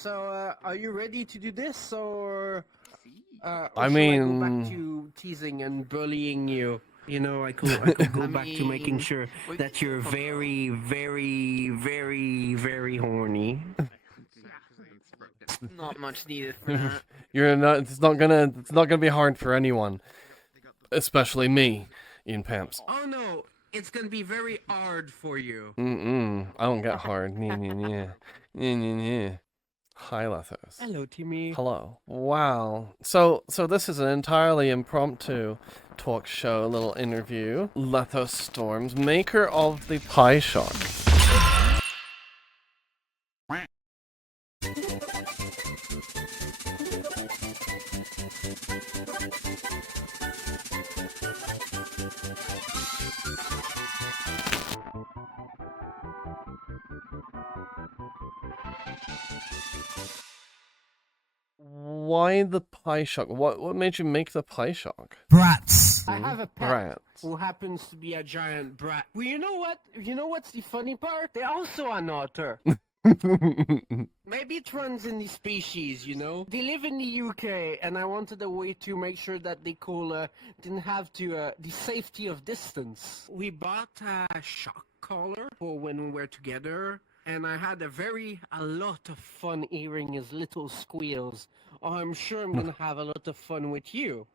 So, are you ready to do this, or I shall I go mean- back to teasing and bullying you? You know, I could go back to making sure that you're very, very, very, very horny. Not much needed for that. You're not. It's not gonna be hard for anyone, especially me, Ian Pamps. Oh no, it's gonna be very hard for you. I don't get hard. Yeah. Hi, Lethos. Hello, Timmy. Hello. Wow. So this is an entirely impromptu talk show, little interview. Lethos Storms, maker of the PiShock. Why the PiShock? What made you make the PiShock? Brats. I have a pet Brats. who happens to be a giant brat. Well, you know what? You know what's the funny part? They're also an otter. Maybe it runs in the species, you know? They live in the UK, and I wanted a way to make sure that they didn't have to, the safety of distance. We bought a shock collar for when we were together, and I had a lot of fun hearing his little squeals. Oh, I'm sure I'm gonna have a lot of fun with you.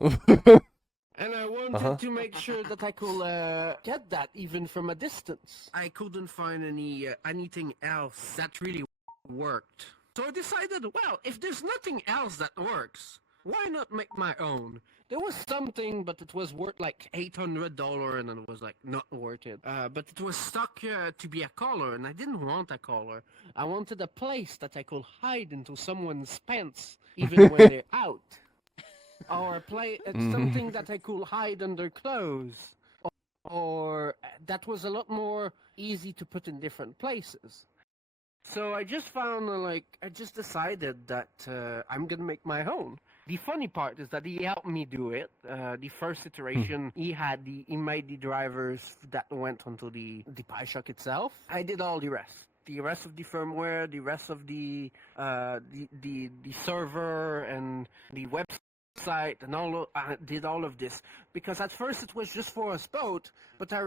And I wanted to make sure that I could get that even from a distance. I couldn't find anything else that really worked. So I decided, well, if there's nothing else that works, why not make my own? There was something, but it was worth like $800, and it was like not worth it. But it was stuck to be a collar, and I didn't want a collar. I wanted a place that I could hide into someone's pants, even when they're out. Or something that I could hide under clothes. Or that was a lot more easy to put in different places. So I just found, I just decided that I'm gonna make my own. The funny part is that he helped me do it. The first iteration, he made the drivers that went onto the PiShock itself. I did all the rest. The rest of the firmware, the rest of the server and the website, and I did all of this because at first it was just for us both. But I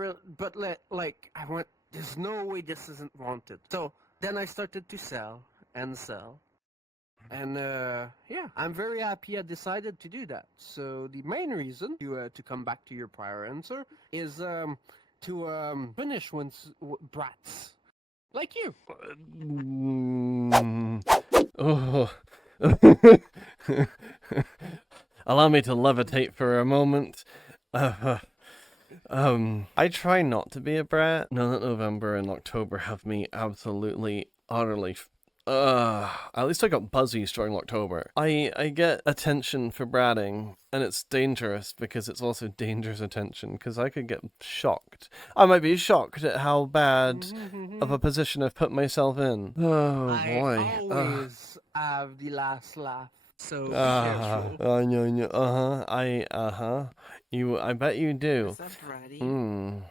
went, there's no way this isn't wanted. So then I started to sell and sell. And yeah, I'm very happy I decided to do that. So the main reason to come back to your prior answer is to finish brats like you. Oh. Allow me to levitate for a moment. I try not to be a brat. Now that November and October have me absolutely, utterly at least I got buzzies during October. I get attention for bratting, and it's dangerous because it's also dangerous attention, because I could get shocked. I might be shocked at how bad of a position I've put myself in. Oh boy. I always have the last laugh. So be careful. I bet you do. Is that bratty?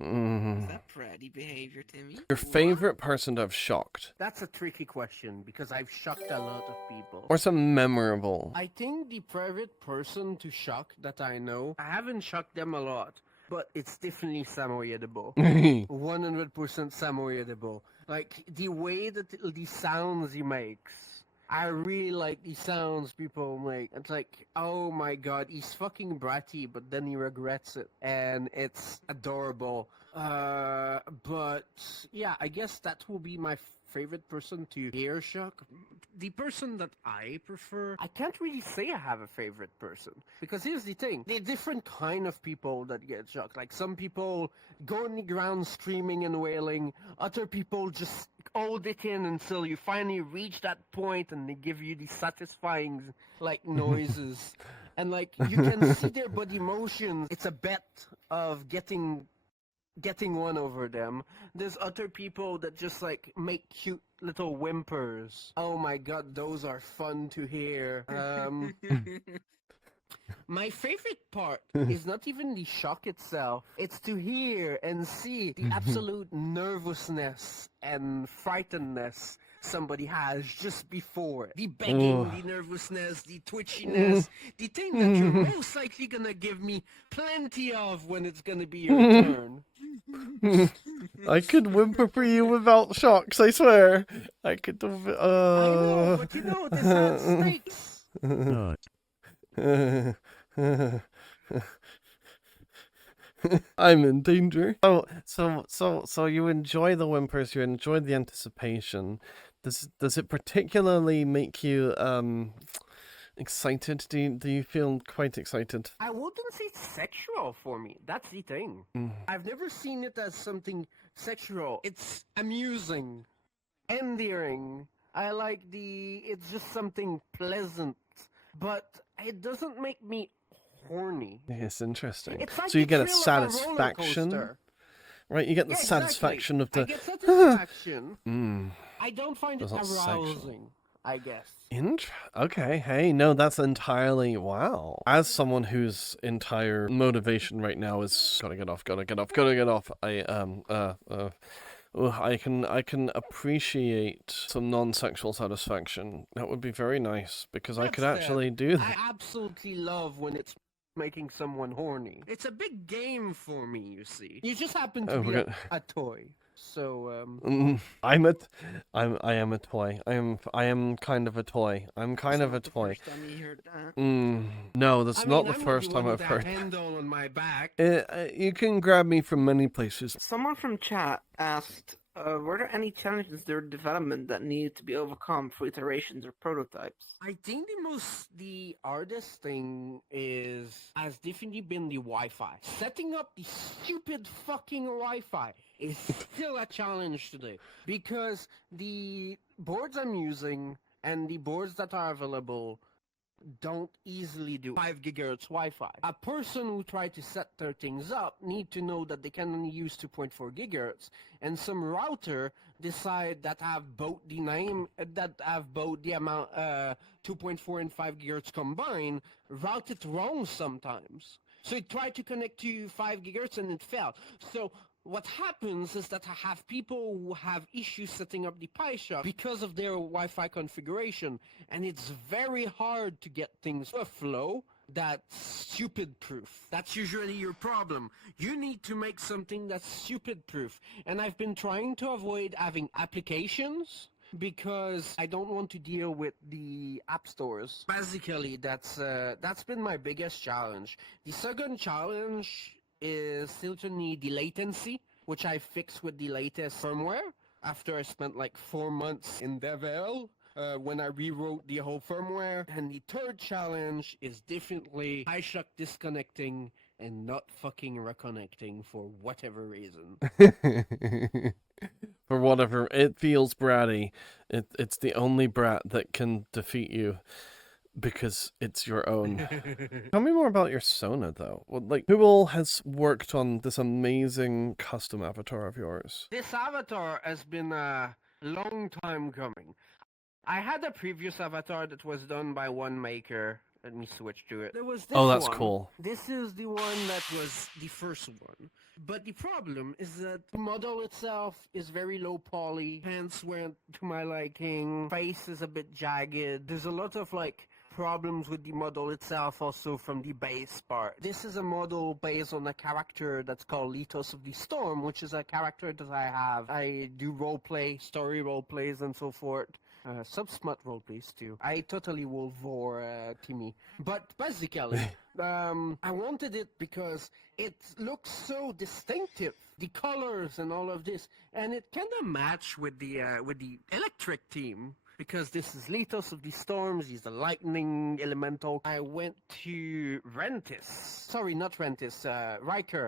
Is that bratty behavior, Timmy? Your favorite person to have shocked? That's a tricky question because I've shocked a lot of people. Or some memorable? I think the private person to shock that I know, I haven't shocked them a lot, but it's definitely Samoyedable. 100% Samoyedable. Like, the way that the sounds he makes. I really like the sounds people make. It's like, oh my god, he's fucking bratty, but then he regrets it. And it's adorable. But yeah, I guess that will be my favorite person to hear shock. The person that I prefer, I can't really say I have a favorite person. Because here's the thing, there are different kind of people that get shocked. Like, some people go on the ground screaming and wailing. Other people just hold it in until you finally reach that point and they give you the satisfying, like, noises. And, like, you can see their body motions. It's a bet of getting one over them. There's other people that just, like, make cute little whimpers. Oh my god, those are fun to hear. My favorite part is not even the shock itself. It's to hear and see the absolute nervousness and frightenedness somebody has just before it. The begging, the nervousness, the twitchiness, the thing that you're most likely gonna give me plenty of when it's gonna be your turn. I could whimper for you without shocks, I swear. I could do it. I know, but you know, this has stakes. I'm in danger. So you enjoy the whimpers, you enjoy the anticipation. Does it particularly make you excited? Do you feel quite excited? I wouldn't say it's sexual for me. That's the thing. I've never seen it as something sexual. It's amusing, endearing. I like it's just something pleasant, but it doesn't make me horny. It's interesting. It's like So you the get a thrill of a roller satisfaction, coaster. right? You get the Yeah, satisfaction exactly. of I the. get satisfaction. Mm. I don't find it That's not arousing, sexual. I guess. Okay, hey, no, that's entirely wow. As someone whose entire motivation right now is gotta get off. I can appreciate some non-sexual satisfaction. That would be very nice because I That's could actually do that. I absolutely love when it's making someone horny. It's a big game for me, you see. You just happen to Oh, be we're a toy. So, I am a toy. I am kind of a toy. I'm kind of a toy. First time you heard that. No, that's not the I'm first the time one I've with heard. that handle on my back. You can grab me from many places. Someone from chat asked, were there any challenges during development that needed to be overcome for iterations or prototypes? I think the hardest thing has definitely been the Wi-Fi. Setting up the stupid fucking Wi-Fi is still a challenge today because the boards I'm using and the boards that are available don't easily do 5 gigahertz Wi-Fi. A person who try to set their things up need to know that they can only use 2.4 gigahertz, and some router decide that have both the amount 2.4 and 5 gigahertz combined, route it wrong sometimes. So it tried to connect to 5 gigahertz and it failed. So what happens is that I have people who have issues setting up the PiShock because of their Wi-Fi configuration, and it's very hard to get things to a flow that's stupid-proof. That's usually your problem. You need to make something that's stupid-proof, and I've been trying to avoid having applications because I don't want to deal with the app stores. Basically, that's been my biggest challenge. The second challenge is still to need the latency, which I fixed with the latest firmware after I spent like 4 months in DevL when I rewrote the whole firmware. And the third challenge is definitely PiShock disconnecting and not fucking reconnecting for whatever reason. For whatever, it feels bratty. It's the only brat that can defeat you. Because it's your own. Tell me more about your Sona, though. Well, like, who all has worked on this amazing custom avatar of yours? This avatar has been a long time coming. I had a previous avatar that was done by one maker. Let me switch to it. There was this Oh, that's one. cool. This is the one that was the first one. But the problem is that the model itself is very low poly. Hands weren't to my liking. Face is a bit jagged. There's a lot of like problems with the model itself also from the base part. This is a model based on a character that's called Lethos of the Storm, which is a character that I have. I do roleplay, story roleplays and so forth. Some smut roleplays too. I totally will vor Timmy. But basically, I wanted it because it looks so distinctive. The colors and all of this. And it kind of match with the electric team. Because this is Lethos of the Storms, he's the lightning elemental. I went to Riker,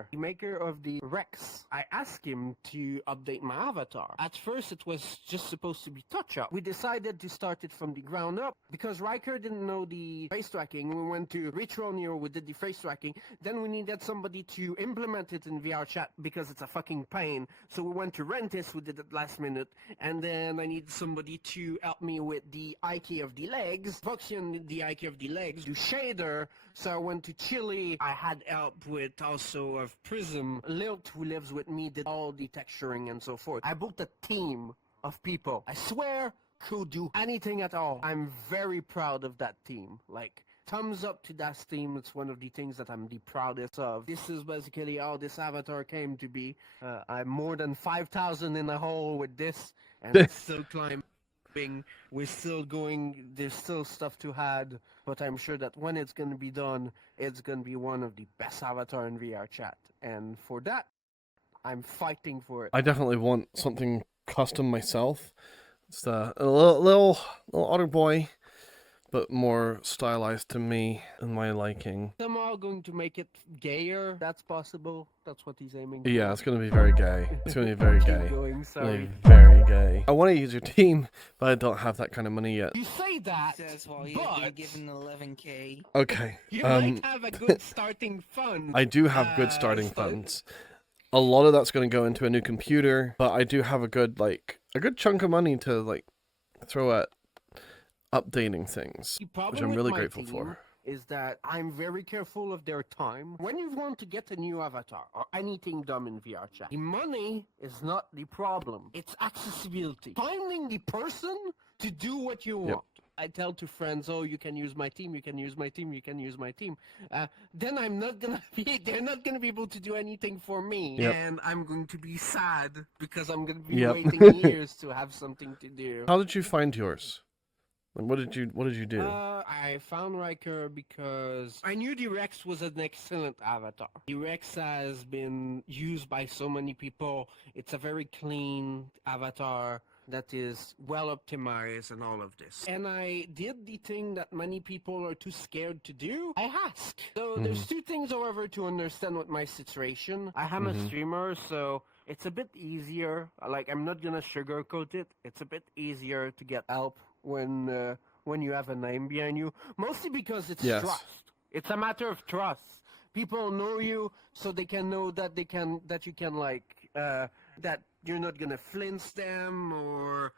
the maker of the Rex. I asked him to update my avatar. At first it was just supposed to be touch-up. We decided to start it from the ground up. Because Riker didn't know the face tracking, we went to Retronio, we did the face tracking. Then we needed somebody to implement it in vrchat because it's a fucking pain. So we went to Rentis, we did it last minute. And then I needed somebody to help me with the IK of the legs. Voxian did the IK of the legs, do shader. So I went to Chile. I had help with also of Prism. Lilt, who lives with me, did all the texturing and so forth. I built a team of people. I swear could do anything at all. I'm very proud of that team. Like, thumbs up to that team. It's one of the things that I'm the proudest of. This is basically how this avatar came to be. I'm more than 5,000 in the hole with this, and it's still climbing. We're still going. There's still stuff to add, but I'm sure that when it's going to be done, it's going to be one of the best avatar in VR chat. And for that, I'm fighting for it. I definitely want something custom myself. It's a little otter boy, but more stylized to me and my liking. Somehow going to make it gayer. That's possible. That's what he's aiming for. Yeah, it's gonna be very gay. It's gonna be very Keep gay. going, It's gonna be sorry. very gay. I want to use your team, but I don't have that kind of money yet. You say that, Says while you've but been given 11k. Okay. you might have a good starting fund. I do have good starting so- funds. A lot of that's going to go into a new computer, but I do have a good chunk of money to throw at updating things, The problem which I'm with really my grateful team for. is that I'm very careful of their time. When you want to get a new avatar or anything dumb in VR chat, the money is not the problem. It's accessibility. Finding the person to do what you want. I tell to friends, oh, you can use my team, you can use my team, you can use my team. Then I'm not gonna be, they're not gonna be able to do anything for me. Yep. And I'm going to be sad because I'm gonna be Yep. waiting years to have something to do. How did you find yours? And what did you do? I found Riker because I knew the Rex was an excellent avatar. The Rex has been used by so many people. It's a very clean avatar that is well optimized and all of this. And I did the thing that many people are too scared to do. I asked. So there's two things, however, to understand with my situation. I am a streamer, so it's a bit easier. Like, I'm not gonna sugarcoat it. It's a bit easier to get help when you have a name behind you. Mostly because it's Yes. trust. It's a matter of trust. People know you, so they can know that you can that you're not gonna flinch them or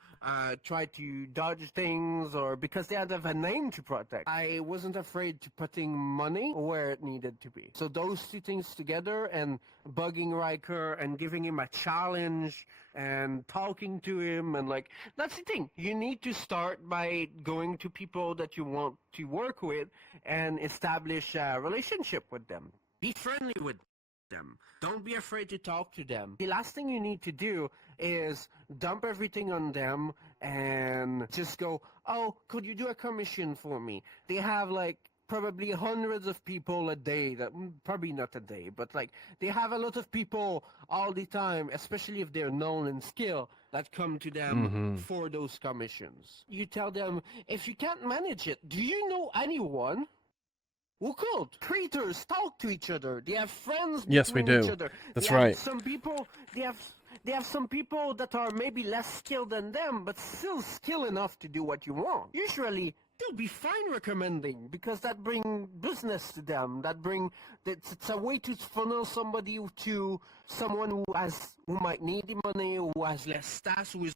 try to dodge things, or because they have a name to protect. I wasn't afraid to putting money where it needed to be. So those two things together, and bugging Riker and giving him a challenge and talking to him, and that's the thing. You need to start by going to people that you want to work with and establish a relationship with them. Be friendly with them. Don't be afraid to talk to them. The last thing you need to do is dump everything on them and just go, oh, could you do a commission for me? They have probably hundreds of people a day, probably not a day, but they have a lot of people all the time, especially if they're known in skill, that come to them for those commissions. You tell them, if you can't manage it, do you know anyone who could? Creators talk to each other. They have friends Yes, we between do. each other. That's They have right. Some people, they have some people that are maybe less skilled than them, but still skilled enough to do what you want. Usually, they'll be fine recommending, because that bring business to them. It's a way to funnel somebody to someone who might need the money, who has less stats, who is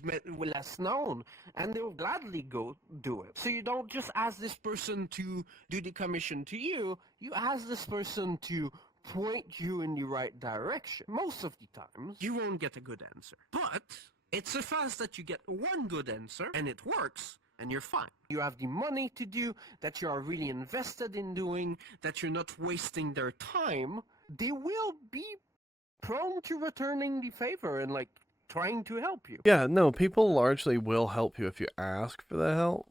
less known, and they'll gladly go do it. So you don't just ask this person to do the commission to you. You ask this person to point you in the right direction. Most of the times, you won't get a good answer. But it's a fast that you get one good answer, and it works, and you're fine. You have the money to do, that you are really invested in doing, that you're not wasting their time. They will be prone to returning the favor and trying to help you. Yeah, no, people largely will help you if you ask for the help.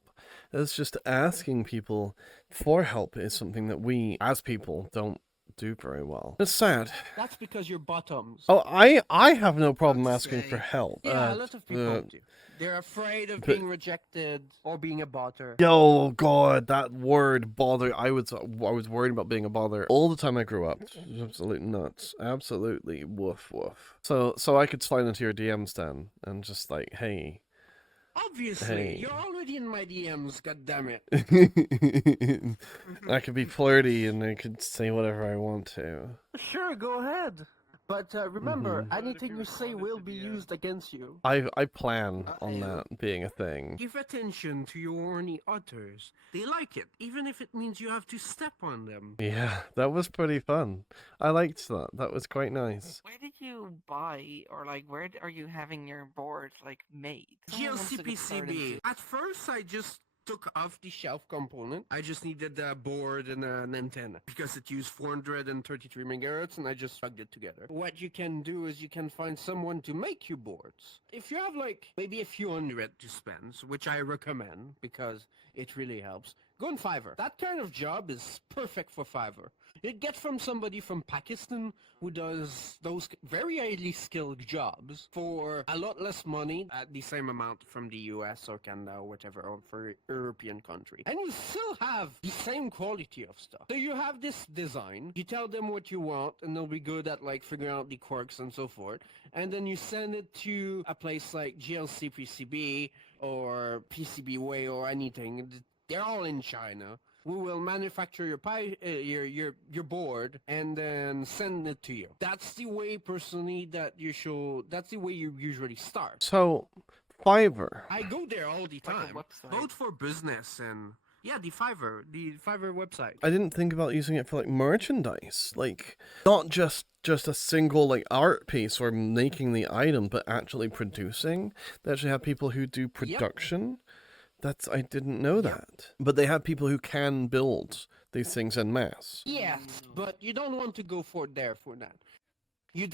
It's just asking people for help is something that we, as people, don't do very well. It's sad. That's because you're bottoms. Oh, I have no problem Let's asking for say- help. Yeah, a lot of people do. They're afraid of but- being rejected or being a botter. Oh god, that word bother. I was worried about being a bother all the time I grew up. It was absolutely nuts. Absolutely woof woof. So I could slide into your DMs then and just hey. Obviously, Hey. you're already in my DMs, goddammit. I could be flirty and I could say whatever I want to. Sure, go ahead. But remember, anything you say will be used against you. I plan on that being a thing. Give attention to your horny otters. They like it, even if it means you have to step on them. Yeah, that was pretty fun. I liked that. That was quite nice. Where did you buy, or like, where are you having your board like made? Someone wants to get started GLCPCB. into- At first, I just took off the shelf component. I just needed a board and an antenna because it used 433 megahertz, and I just plugged it together. What you can do is you can find someone to make you boards. If you have like maybe a few hundred to spend, which I recommend because it really helps, go on Fiverr. That kind of job is perfect for Fiverr. You get from somebody from Pakistan who does those very highly skilled jobs for a lot less money at the same amount from the US or Canada or whatever, or for European country. And you still have the same quality of stuff. So you have this design, you tell them what you want, and they'll be good at like figuring out the quirks and so forth. And then you send it to a place like GLCPCB or PCBWay or anything. They're all in China. We will manufacture your board and then send it to you. That's the way, personally, that you should. That's the way you usually start. So, Fiverr. I go there all the Like a time, website. both for business and the Fiverr website. I didn't think about using it for like merchandise, like not just a single like art piece or making the item, but actually producing. They actually have people who do production. I didn't know that. But they have people who can build these things en masse. Yes, but you don't want to go for that. You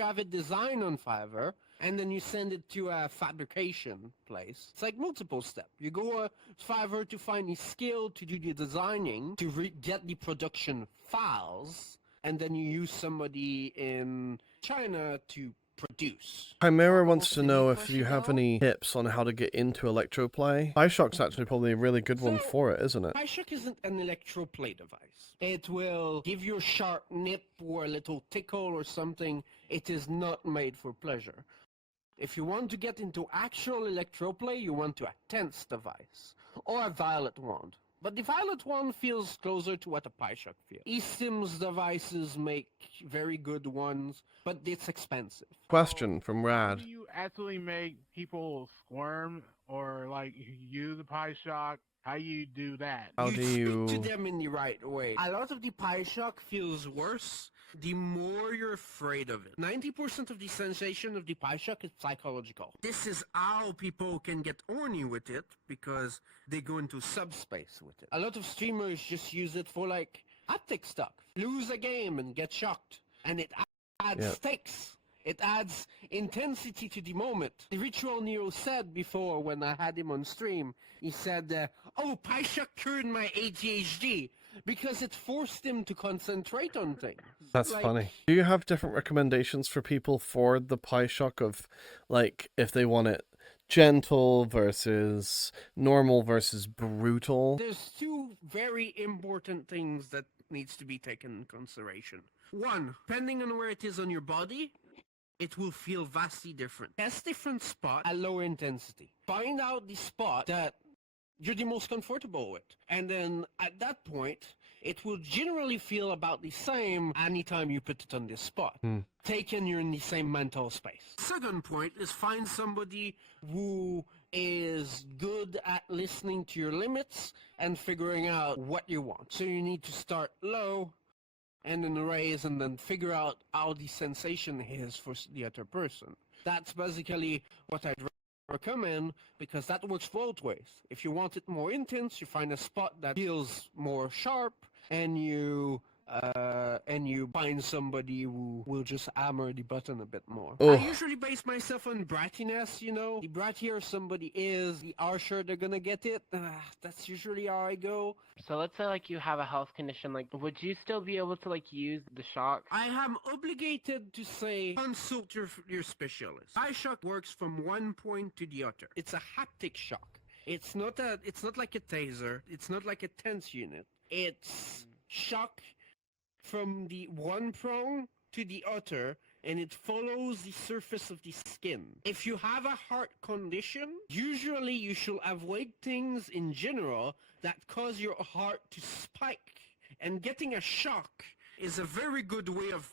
have it designed on Fiverr, and then you send it to a fabrication place. It's like multiple steps. You go to Fiverr to find the skill to do the designing, to get the production files, and then you use somebody in China to produce. Chimera wants to know if you have any tips on how to get into electroplay. PiShock's actually probably a really good one for it, isn't it? PiShock isn't an electroplay device. It will give you a sharp nip or a little tickle or something. It is not made for pleasure. If you want to get into actual electroplay, you want to a tense device or a violet wand. But the violet wand feels closer to what a PiShock feels. eSIM's devices make very good ones, but it's expensive. Question from How Rad. do you actually make people squirm or like use a PiShock? How you do that? How do you... speak to them in the right way. A lot of the PiShock feels worse the more you're afraid of it. 90% of the sensation of the PiShock is psychological. This is how people can get horny with it, because they go into subspace with it. A lot of streamers just use it for like haptic stuff. Lose a game and get shocked. And it adds stakes. It adds intensity to the moment. The Ritual Neo said before, when I had him on stream, he said, oh, PiShock cured my ADHD because it forced him to concentrate on things. That's Like, funny. Do you have different recommendations for people for the PiShock of, like, if they want it gentle versus normal versus brutal? There's two very important things that needs to be taken in consideration. One, depending on where it is on your body, it will feel vastly different. Test different spot at low intensity. Find out the spot that you're the most comfortable with. And then at that point, it will generally feel about the same anytime you put it on this spot. Taken, you're in the same mental space. Second point is find somebody who is good at listening to your limits and figuring out what you want. So you need to start low and then raise and then figure out how the sensation is for the other person. That's basically what I'd recommend, because that works both ways. If you want it more intense, you find a spot that feels more sharp, and you find somebody who will just hammer the button a bit more. Oh. I usually base myself on brattiness, you know. The brattier somebody is, the harsher they're gonna get it. That's usually how I go. So let's say like you have a health condition, like would you still be able to like use the shock? I am obligated to say consult your specialist. PiShock works from one point to the other. It's a haptic shock. It's not like a taser. It's not like a tense unit. It's shock from the one prong to the other, and it follows the surface of the skin. If you have a heart condition, usually you should avoid things in general that cause your heart to spike. And getting a shock is a very good way of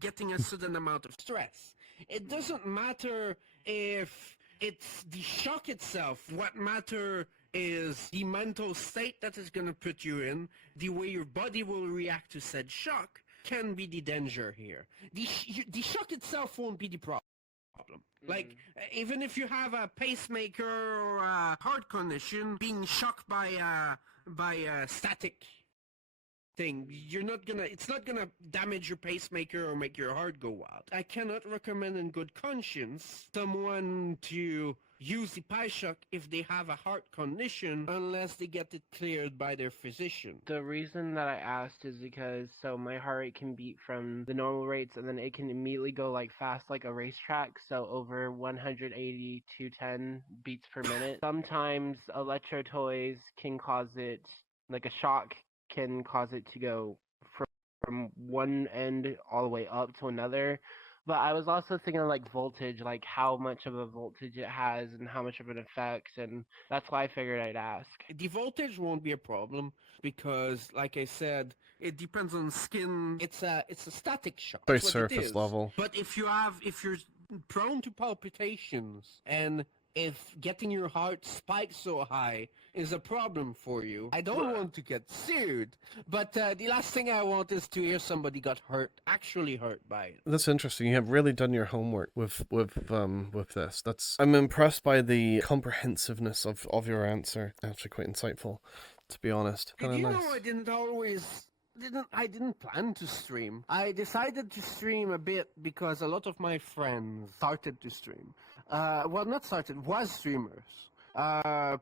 getting a certain amount of stress. It doesn't matter if it's the shock itself. What matter is the mental state that is going to put you in, the way your body will react to said shock can be the danger here. The shock itself won't be the problem. Like, even if you have a pacemaker or a heart condition, being shocked by a static thing, it's not gonna damage your pacemaker or make your heart go wild. I cannot recommend in good conscience someone to use the PiShock if they have a heart condition unless they get it cleared by their physician. The reason that I asked is because so my heart rate can beat from the normal rates and then it can immediately go like fast like a racetrack, so over 180 to 10 beats per minute. Sometimes electro toys can cause it, like a shock can cause it to go from one end all the way up to another. But I was also thinking of like voltage, like how much of a voltage it has and how much of it affects, and that's why I figured I'd ask. The voltage won't be a problem because, like I said, it depends on skin. It's a static shock. Very That's what it surface is. level. But if you're prone to palpitations and if getting your heart spiked so high is a problem for you, I don't want to get sued, but the last thing I want is to hear somebody got actually hurt by it. That's interesting. You have really done your homework with this. I'm impressed by the comprehensiveness of your answer. Actually, quite insightful, to be honest. Did Kind you of nice. know I didn't plan to stream. I decided to stream a bit because a lot of my friends started to stream. Was streamers.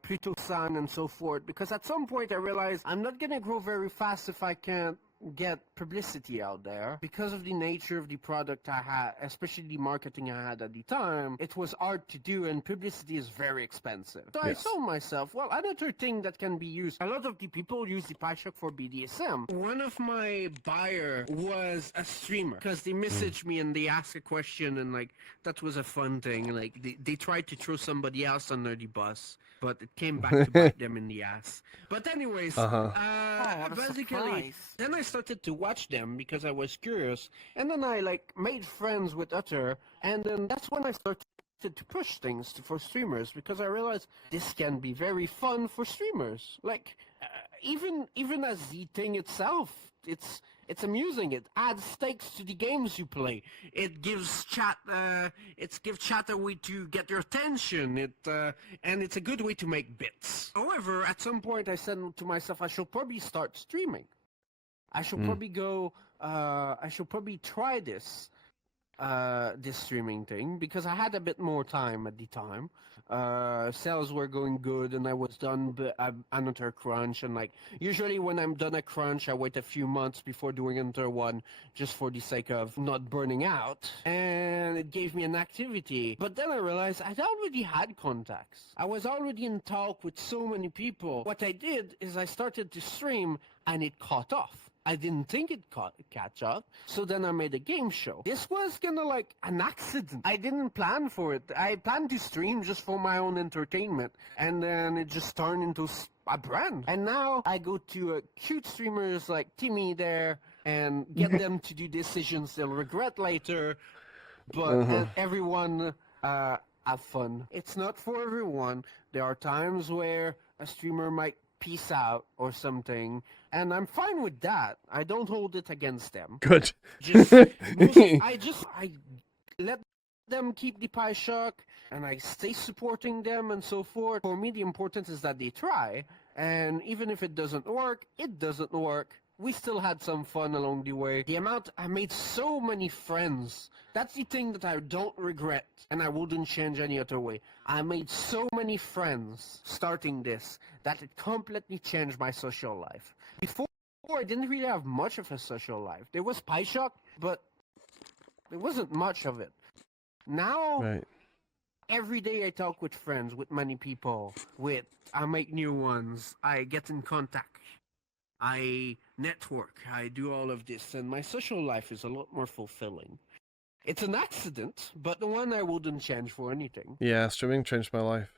Pluto-san and so forth, because at some point I realized I'm not gonna grow very fast if I can't get publicity out there. Because of the nature of the product I had, especially the marketing I had at the time, it was hard to do and publicity is very expensive. So Yes. I told myself, well, another thing that can be used, a lot of the people use the PiShock for BDSM. One of my buyer was a streamer because they messaged me and they asked a question and like, that was a fun thing. Like they tried to throw somebody else under the bus, but it came back to bite them in the ass. But anyways, what a basically, surprise. then I started to watch them because I was curious, and then I like made friends with Utter, and then that's when I started to push things for streamers because I realized this can be very fun for streamers. Like even as the thing itself, it's amusing. It adds stakes to the games you play. It gives chat a way to get your attention. And it's a good way to make bits. However, at some point I said to myself, I should probably start streaming. I should probably go. I should probably try this streaming thing because I had a bit more time at the time. Sales were going good and I was done another crunch, and like usually when I'm done a crunch I wait a few months before doing another one just for the sake of not burning out, and it gave me an activity. But then I realized I'd already had contacts. I was already in talk with so many people. What I did is I started to stream and it caught off. I didn't think it'd catch up, so then I made a game show. This was kinda like an accident. I didn't plan for it. I planned to stream just for my own entertainment, and then it just turned into a brand. And now I go to cute streamers like Timmy there and get them to do decisions they'll regret later, but and everyone have fun. It's not for everyone. There are times where a streamer might peace out or something, and I'm fine with that. I don't hold it against them. Good. I let them keep the PiShock, and I stay supporting them and so forth. For me, the important is that they try, and even if it doesn't work, it doesn't work. We still had some fun along the way. I made so many friends. That's the thing that I don't regret, and I wouldn't change any other way. I made so many friends starting this that it completely changed my social life. Before, I didn't really have much of a social life. There was PiShock, but there wasn't much of it. Now, Right. every day I talk with friends, with many people, I make new ones, I get in contact. I network, I do all of this, and my social life is a lot more fulfilling. It's an accident, but the one I wouldn't change for anything. Yeah, streaming changed my life.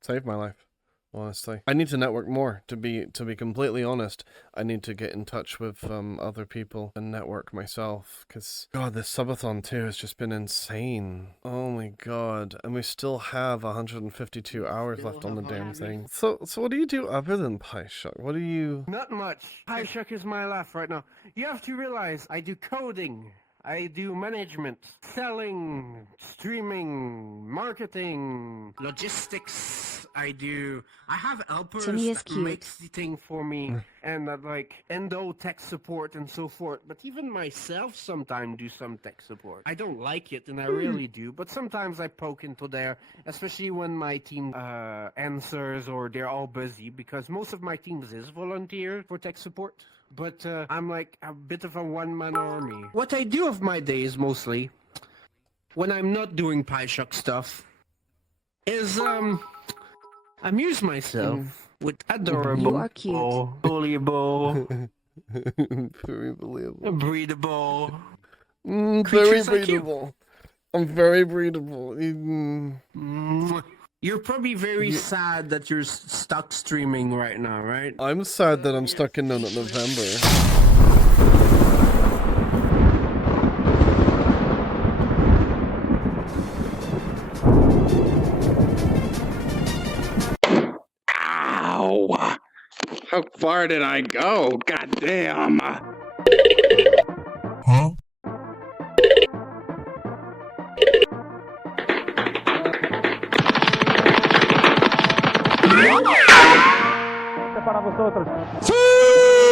Saved my life. honestly. I need to network more, to be completely honest. I need to get in touch with other people and network myself, because god, this subathon too has just been insane. Oh my god. And we still have 152 hours left on the damn thing. So what do you do other than PiShock? What do you... Not much. PiShock is my life right now. You have to realize I do coding. I do management, selling, streaming, marketing, logistics. I have helpers Timmy is that cute. makes the thing for me, and like endo tech support and so forth. But even myself sometimes do some tech support. I don't like it, and I really do. But sometimes I poke into there, especially when my team answers or they're all busy, because most of my teams is volunteer for tech support. But I'm like a bit of a one-man army. What I do of my days mostly, when I'm not doing PiShock stuff, is amuse myself with adorable, You are cute. bullyable, Very believable. breedable. Very Creatures like you. breedable. I'm very breedable. You're probably very sad that you're stuck streaming right now, right? I'm sad that I'm stuck in November. Ow! How far did I go? God damn! Huh? Para vosotros.